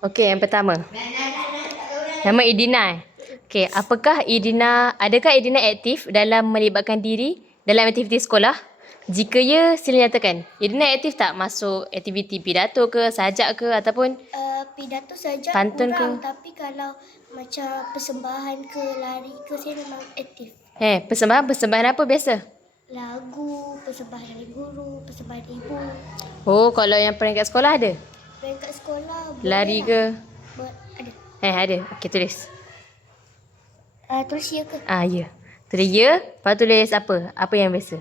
Okey, yang pertama. Nama Idina. Okey, adakah Idina aktif dalam melibatkan diri dalam aktiviti sekolah? Jika ya, sila nyatakan. Idina aktif tak masuk aktiviti pidato ke, sajak ke ataupun Pidato saja pantun kurang, ke? tapi kalau macam persembahan ke, lari ke, saya memang aktif. Persembahan apa biasa? Lagu, persembahan dari guru, persembahan ibu. Oh, kalau yang peringkat sekolah ada? Peringkat sekolah boleh Lari lah. ke? Ada. Ada. Okey, tulis. Tulis ya ke? Ya. Tulis ya, lepas tulis apa? Apa yang biasa?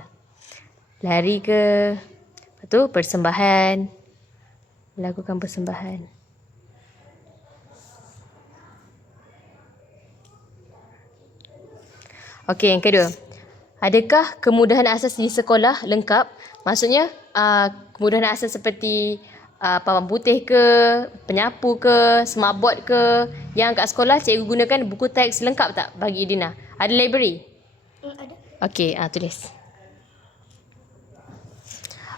Lari ke? Lepas tu persembahan. Melakukan persembahan. Okey, yang kedua. Adakah kemudahan asas di sekolah lengkap? Maksudnya, kemudahan asas seperti papan putih ke, penyapu ke, smartboard ke, yang kat sekolah cikgu gunakan buku teks lengkap tak bagi Idina? Ada library? Ada. Okey, tulis.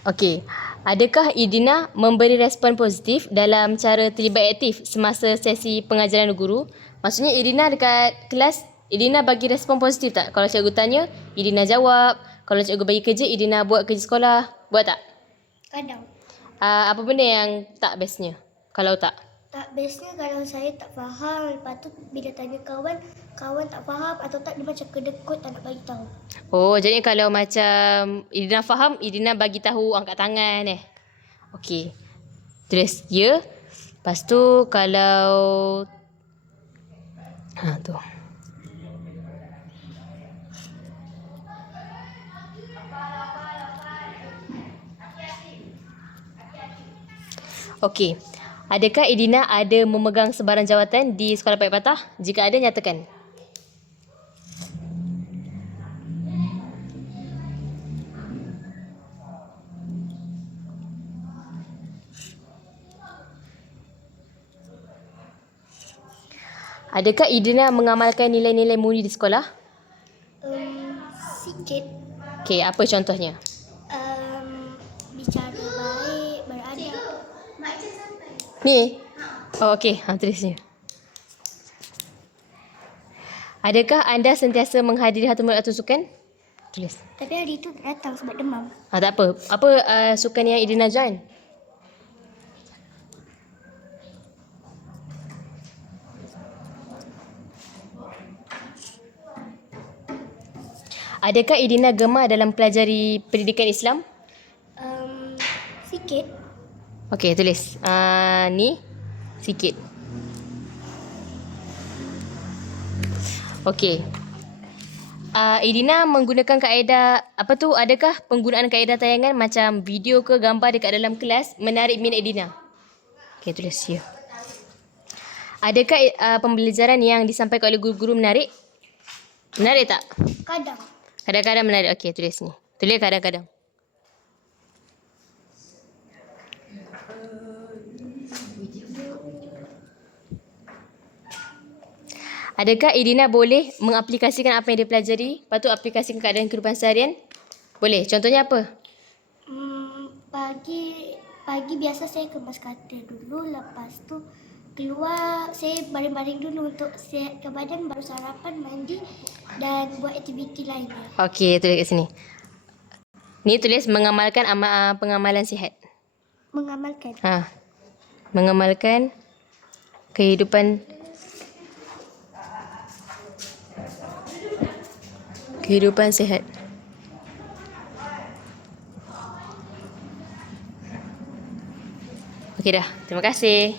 Okey, adakah Idina memberi respon positif dalam cara terlibat aktif semasa sesi pengajaran guru? Maksudnya Idina dekat kelas, Idina bagi respon positif tak? Kalau cikgu tanya, Idina jawab. Kalau cikgu bagi kerja, Idina buat kerja sekolah. Buat tak? Kadang. Apa benda yang tak bestnya? Kalau tak? Tak bestnya kalau saya tak faham, lepas tu bila tanya kawan, kawan tak faham atau tak, dia macam kedekut tak nak bagi tahu. Oh, jadi kalau macam Idina faham, Idina bagi tahu angkat tangan Okey. Tulis ya. Lepas tu kalau tu. Okey. Adakah Idina ada memegang sebarang jawatan di Sekolah Paik Patah? Jika ada, nyatakan. Adakah Idina mengamalkan nilai-nilai mulia di sekolah? Sikit. Okey, apa contohnya? Bicara baik, beradab. Ni? Oh, okey. Tulisnya. Adakah anda sentiasa menghadiri Hatmul Sukan? Tulis. Tapi hari itu tak datang sebab demam. Tak apa. Apa sukan yang Idina join? Adakah Idina gemar dalam pelajari pendidikan Islam? Sikit. Okey, tulis. Ni sikit. Okey. Idina menggunakan kaedah adakah penggunaan kaedah tayangan macam video ke gambar dekat dalam kelas menarik minat Idina? Okey, tulis ya. Adakah pembelajaran yang disampaikan oleh guru-guru menarik? Menarik tak? Kadang. Kadang-kadang menarik. Okey, tulis ni. Tulis kadang-kadang. Adakah Idina boleh mengaplikasikan apa yang dia pelajari, lepas tu aplikasikan keadaan kehidupan seharian? Boleh. Contohnya apa? Pagi biasa saya kemas katil dulu, lepas tu keluar saya baring-baring dulu untuk sihatkan badan, baru sarapan, mandi dan buat aktiviti lainnya. Okey, tulis kat sini. Ni tulis mengamalkan pengamalan sihat. Mengamalkan. Mengamalkan kehidupan sihat. Okey dah. Terima kasih.